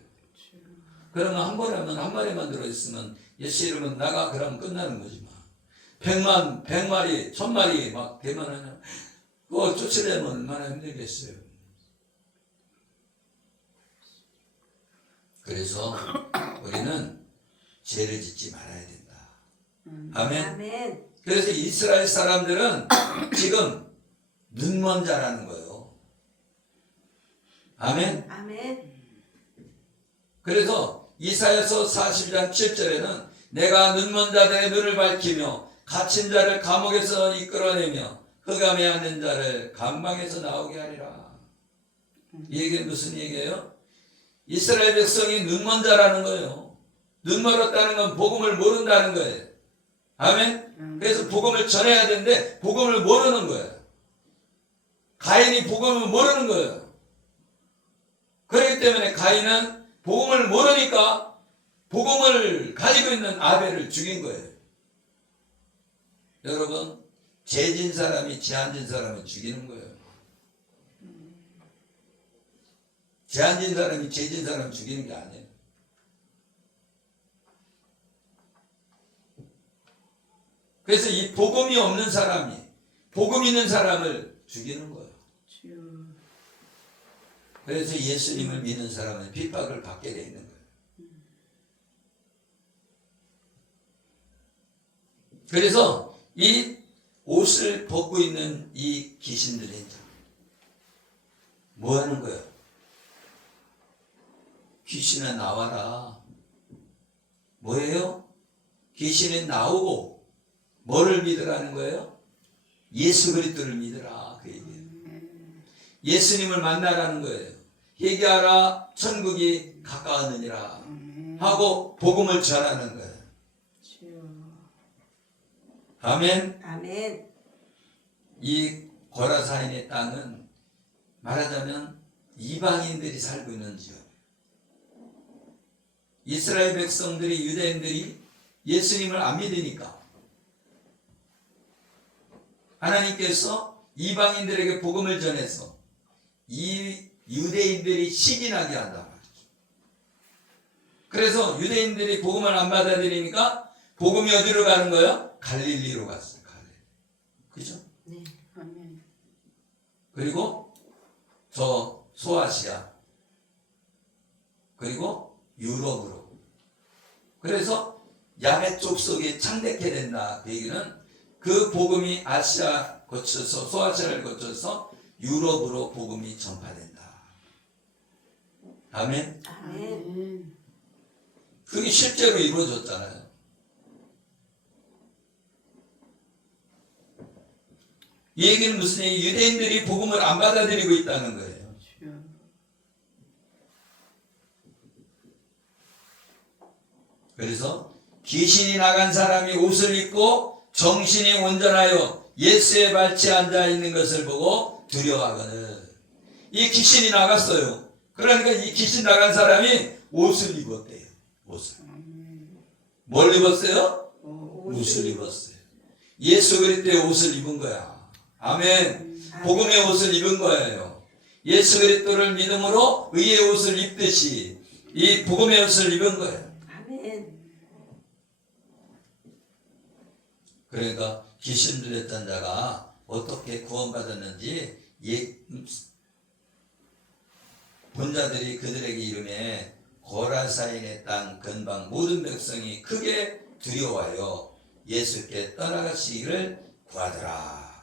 그러면 한 번 하면 한 마리만 들어있으면 예수 이름은 나가 그러면 끝나는 거지 뭐. 100마리, 1000마리 막 되면은 그거 쫓으려면 얼마나 힘들겠어요. 그래서 우리는 죄를 짓지 말아야 된다. 아멘. 아멘. 그래서 이스라엘 사람들은 지금 눈먼 자라는 거예요. 아멘. 아멘. 그래서 이사야서 40장 7절에는 내가 눈먼 자들의 눈을 밝히며 갇힌 자를 감옥에서 이끌어내며 흑암에 앉는 자를 감방에서 나오게 하리라. 이 얘기는 무슨 얘기예요? 이스라엘 백성이 눈먼 자라는 거예요. 눈 멀었다는 건 복음을 모른다는 거예요. 아멘? 그래서 복음을 전해야 되는데 복음을 모르는 거예요. 가인이 복음을 모르는 거예요. 그렇기 때문에 가인은 복음을 모르니까 복음을 가지고 있는 아벨을 죽인 거예요. 여러분, 죄진 사람이 죄 안 진 사람을 죽이는 거예요. 죄 안 진 사람이 죄 진 사람을 죽이는 게 아니에요. 그래서 이 복음이 없는 사람이 복음 있는 사람을 죽이는 거예요. 그래서 예수님을 믿는 사람은 핍박을 받게 되어 있는 거예요. 그래서 이 옷을 벗고 있는 이 귀신들이 뭐 하는 거예요? 귀신아 나와라. 뭐예요? 귀신이 나오고 뭐를 믿으라는 거예요? 예수 그리스도를 믿으라 그 얘기예요. 예수님을 만나라는 거예요. 회개하라 천국이 가까웠느니라 하고 복음을 전하는 거예요. 아멘. 아멘. 이 고라사인의 땅은 말하자면 이방인들이 살고 있는 지역. 이스라엘 백성들이 유대인들이 예수님을 안 믿으니까 하나님께서 이방인들에게 복음을 전해서 이 유대인들이 시기나게 한단 말이죠. 그래서 유대인들이 복음을 안 받아들이니까 복음이 어디로 가는 거예요? 갈릴리로 갔어요. 갈릴리. 그죠? 네. 아멘. 그리고 저 소아시아 그리고 유럽으로. 그래서 야베 쪽 속에 창대케 된다. 그 얘기는 그 복음이 아시아 거쳐서 소아시아를 거쳐서 유럽으로 복음이 전파된다. 아멘. 아멘. 그게 실제로 이루어졌잖아요. 이 얘기는 무슨 얘기? 유대인들이 복음을 안 받아들이고 있다는 거예요. 그래서 귀신이 나간 사람이 옷을 입고 정신이 온전하여 예수의 발치에 앉아 있는 것을 보고 두려워하거늘. 이 귀신이 나갔어요. 그러니까 이 귀신 나간 사람이 옷을 입었대요. 옷을. 뭘 입었어요? 옷을 입었어요. 예수 그리스도의 옷을 입은 거야. 아멘. 복음의 옷을 입은 거예요. 예수 그리스도를 믿음으로 의의 옷을 입듯이 이 복음의 옷을 입은 거예요. 아멘. 그러니까 귀신 들렸던 자가 어떻게 구원받았는지 본자들이 그들에게 이르매 고라사인의 땅 근방 모든 백성이 크게 두려워하여 예수께 떠나가시기를 구하더라.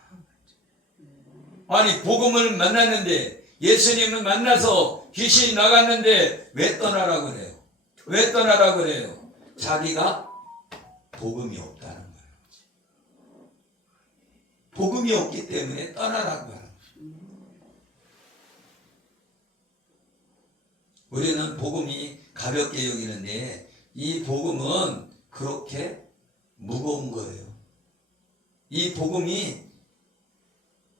아니 복음을 만났는데 예수님을 만나서 귀신이 나갔는데 왜 떠나라고 그래요? 왜 떠나라고 그래요? 자기가 복음이 없다는 거예요. 복음이 없기 때문에 떠나라고 하는 거예요. 우리는 복음이 가볍게 여기는데 이 복음은 그렇게 무거운 거예요. 이 복음이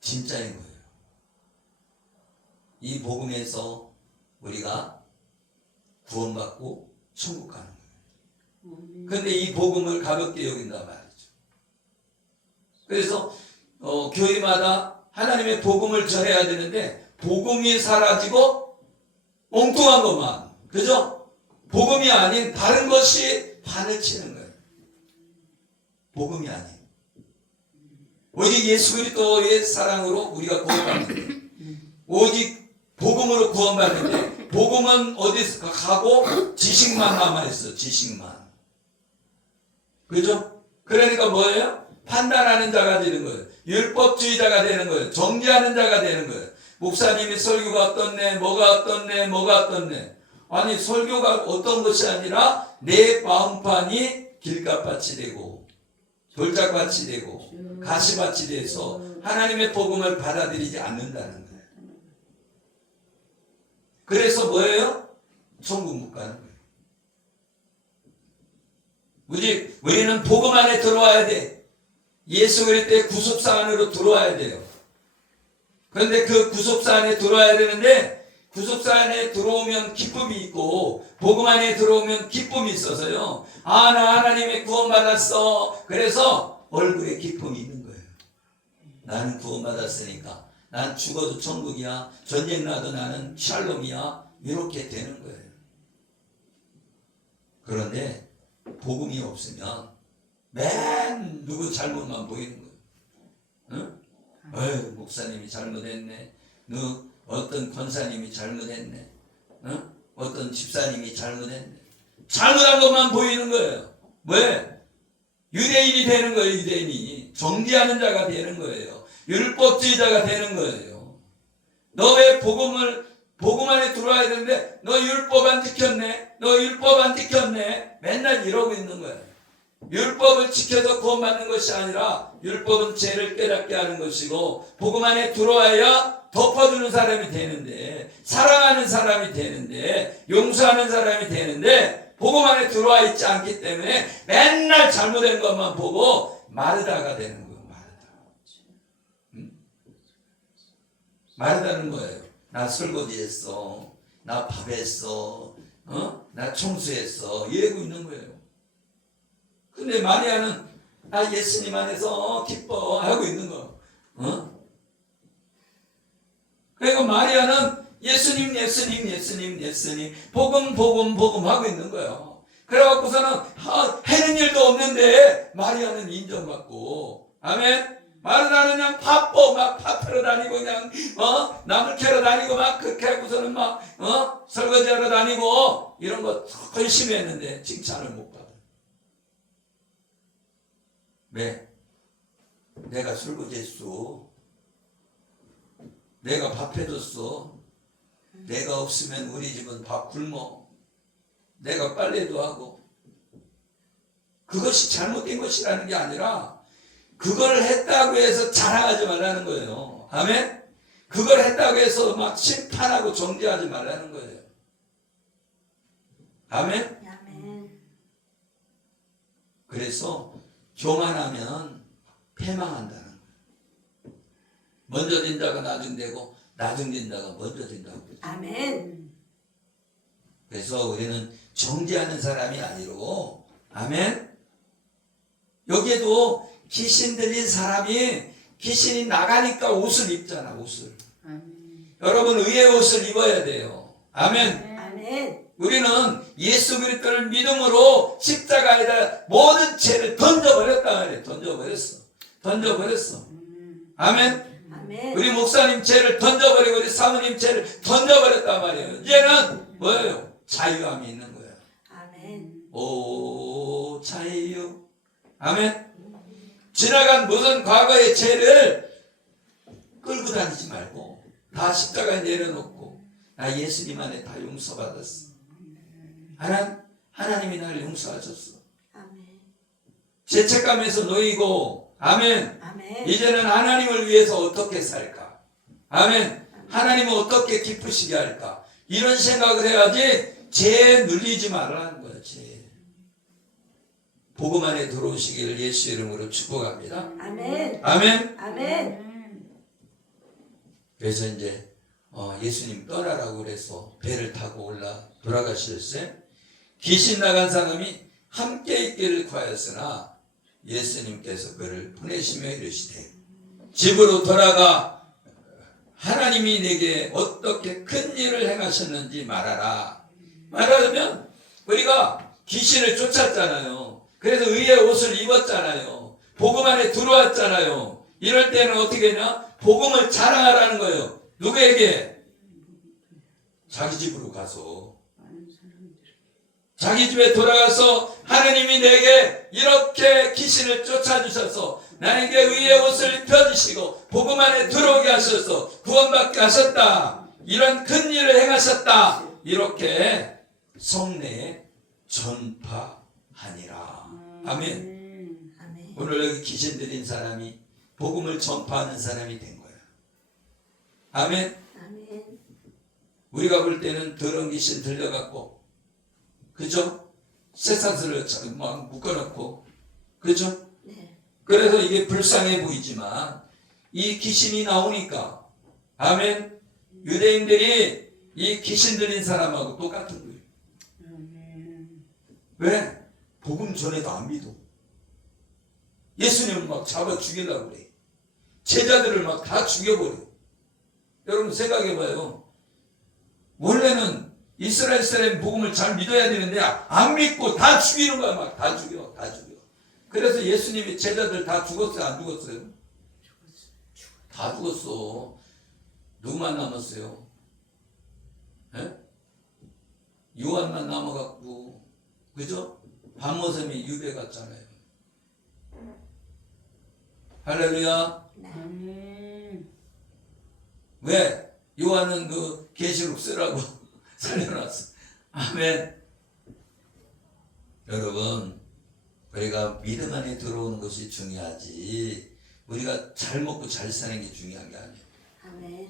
진짜인 거예요. 이 복음에서 우리가 구원받고 천국 가는 거예요. 그런데 이 복음을 가볍게 여긴단 말이죠. 그래서 교회마다 하나님의 복음을 전해야 되는데 복음이 사라지고 엉뚱한 것만, 그죠? 복음이 아닌 다른 것이 판을 치는 거예요. 복음이 아닌. 오직 예수 그리스도의 사랑으로 우리가 구원받는데, 오직 복음으로 구원받는데, 복음은 어디서 가고 지식만 남아있어, 지식만. 그죠? 그러니까 뭐예요? 판단하는 자가 되는 거예요. 율법주의자가 되는 거예요. 정죄하는 자가 되는 거예요. 목사님이 설교가 어떻네, 뭐가 어떻네, 뭐가 어떻네. 아니 설교가 어떤 것이 아니라 내 마음판이 길가밭이 되고 돌짝밭이 되고 가시밭이 돼서 하나님의 복음을 받아들이지 않는다는 거예요. 그래서 뭐예요? 천국 못 가는 거예요. 우리는 복음 안에 들어와야 돼. 예수 그리스도의 구속사 안으로 들어와야 돼요. 그런데 그 구속사 안에 들어와야 되는데 구속사 안에 들어오면 기쁨이 있고 복음 안에 들어오면 기쁨이 있어서요. 아, 나 하나님의 구원받았어. 그래서 얼굴에 기쁨이 있는 거예요. 나는 구원받았으니까 난 죽어도 천국이야. 전쟁 나도 나는 샬롬이야. 이렇게 되는 거예요. 그런데 복음이 없으면 맨 누구 잘못만 보이는 거예요. 응? 어휴, 목사님이 잘못했네. 너 어떤 권사님이 잘못했네. 응? 어떤 집사님이 잘못했네. 잘못한 것만 보이는 거예요. 왜? 유대인이 되는 거예요. 유대인이 정죄하는 자가 되는 거예요. 율법주의자가 되는 거예요. 너 왜 복음 안에 들어와야 되는데 너 율법 안 지켰네. 너 율법 안 지켰네. 맨날 이러고 있는 거예요. 율법을 지켜서 구원받는 것이 아니라 율법은 죄를 깨닫게 하는 것이고 복음 안에 들어와야 덮어주는 사람이 되는데 사랑하는 사람이 되는데 용서하는 사람이 되는데 복음 안에 들어와 있지 않기 때문에 맨날 잘못된 것만 보고 마르다가 되는 거예요. 마르다. 응? 마르다는 거예요. 나 설거지했어. 나 밥했어. 나 청소했어. 이러고 있는 거예요. 근데 마리아는 나 예수님 안에서 기뻐 하고 있는 거. 그리고 마리아는 예수님 복음 하고 있는 거예요. 그래갖고서는 해는 일도 없는데 마리아는 인정받고. 아멘. 마르다는 그냥 바빠 막 파트러 다니고 그냥 나물 캐러 다니고 막 그렇게 하고서는 막 설거지하러 다니고 이런 거 열심히 했는데 칭찬을 못 받아. 왜? 내가 설거지했어. 내가 밥 해줬어. 내가 없으면 우리 집은 밥 굶어. 내가 빨래도 하고. 그것이 잘못된 것이라는 게 아니라 그걸 했다고 해서 자랑하지 말라는 거예요. 아멘? 그걸 했다고 해서 막 심판하고 정죄하지 말라는 거예요. 아멘? 아멘. 그래서 교만하면 패망한다는 거예요. 먼저 된 자가 나중 되고 나중 된 자가 먼저 된다고. 아멘. 그래서 우리는 정죄하는 사람이 아니고 아멘? 여기에도 귀신 들린 사람이 귀신이 나가니까 옷을 입잖아. 옷을. 여러분 의의 옷을 입어야 돼요. 아멘. 아멘. 우리는 예수 그리스도를 믿음으로 십자가에다 모든 죄를 던져버렸다 말이에요. 던져버렸어. 아멘. 아멘. 우리 목사님 죄를 던져버리고 우리 사모님 죄를 던져버렸단 말이에요. 이제는 뭐예요? 자유함이 있는 거예요. 아멘. 오 자유. 아멘. 지나간 모든 과거의 죄를 끌고 다니지 말고 다 십자가에 내려놓고 나 예수님 안에 다 용서받았어. 하나님이 나를 용서하셨어. 아멘. 죄책감에서 놓이고 아멘. 아멘. 이제는 하나님을 위해서 어떻게 살까? 아멘. 하나님은 어떻게 기쁘시게 할까? 이런 생각을 해야지 죄에 눌리지 말라는 거야. 죄. 복음 안에 들어오시기를 예수 이름으로 축복합니다. 아멘. 아멘. 아멘. 그래서 이제 예수님 떠나라고 그래서 배를 타고 올라 돌아가셨어요. 귀신 나간 사람이 함께 있기를 구하였으나 예수님께서 그를 보내시며 이르시되 집으로 돌아가 하나님이 내게 어떻게 큰 일을 행하셨는지 말하라. 말하면 우리가 귀신을 쫓았잖아요. 그래서 의의 옷을 입었잖아요. 복음 안에 들어왔잖아요. 이럴 때는 어떻게 하냐? 복음을 자랑하라는 거예요. 누구에게? 자기 집으로 가서 자기 집에 돌아가서 하나님이 내게 이렇게 귀신을 쫓아주셔서 나에게 의의 옷을 입혀주시고 복음 안에 들어오게 하셔서 구원받게 하셨다. 이런 큰 일을 행하셨다. 이렇게 성내에 전파하니라. 아멘. 아멘. 오늘 여기 귀신 들린 사람이 복음을 전파하는 사람이 된 거야. 아멘. 아멘. 우리가 볼 때는 더러운 귀신 들려갖고 그죠? 쇠사슬을 막 묶어놓고 그죠? 네. 그래서 이게 불쌍해 보이지만 이 귀신이 나오니까 아멘. 유대인들이 이 귀신 들린 사람하고 똑같은 거예요. 왜? 복음 전에도 안 믿어. 예수님을 막 잡아 죽이려고 그래. 제자들을 막 다 죽여버려. 여러분 생각해봐요. 원래는 이스라엘 사람 복음을 잘 믿어야 되는데 안 믿고 다 죽이는 거야. 막 다 죽여. 다 죽여. 그래서 예수님이 제자들 다 죽었어요? 안 죽었어요? 다 죽었어. 누구만 남았어요? 에? 요한만 남아갖고 그죠? 밤모섬이 유배 갔잖아요. 할렐루야. 왜? 요한은 그 계시록 쓰라고 살려놨어. 아멘. 여러분, 우리가 믿음 안에 들어오는 것이 중요하지 우리가 잘 먹고 잘 사는 게 중요한 게 아니에요. 아멘.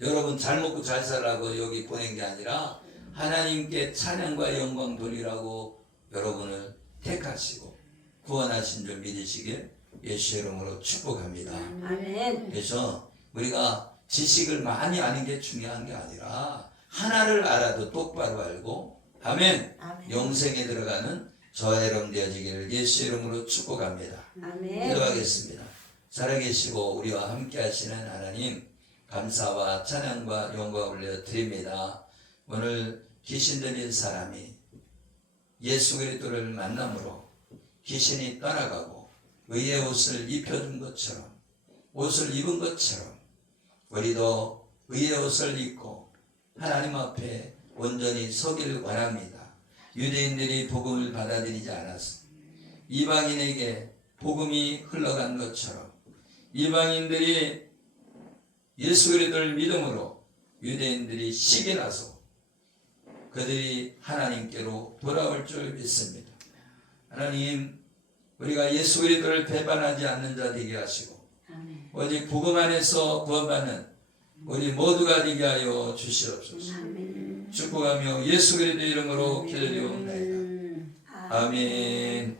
여러분 잘 먹고 잘 살라고 여기 보낸 게 아니라 하나님께 찬양과 영광 돌리라고 여러분을 택하시고 구원하신 줄 믿으시길 예수 이름으로 축복합니다. 아멘. 그래서 우리가 지식을 많이 아는 게 중요한 게 아니라 하나를 알아도 똑바로 알고 아멘. 아멘. 영생에 들어가는 저와 여러분 되어지기를 예수 이름으로 축복합니다. 아멘. 기도하겠습니다. 살아계시고 우리와 함께 하시는 하나님 감사와 찬양과 영광을 올려드립니다. 오늘 귀신 들린 사람이 예수 그리스도를 만남으로 귀신이 떠나가고 의의 옷을 입혀준 것처럼 옷을 입은 것처럼 우리도 의의 옷을 입고 하나님 앞에 온전히 서기를 원합니다. 유대인들이 복음을 받아들이지 않았어. 이방인에게 복음이 흘러간 것처럼 이방인들이 예수 그리스도를 믿음으로 유대인들이 시기 나서 그들이 하나님께로 돌아올 줄 믿습니다. 하나님, 우리가 예수 그리스도를 배반하지 않는 자 되게 하시고 오직 복음 안에서 구원받는 우리 모두가 되게 하여 주시옵소서. 축복하며 예수 그리스도 이름으로 기도드리옵나이다. 아멘.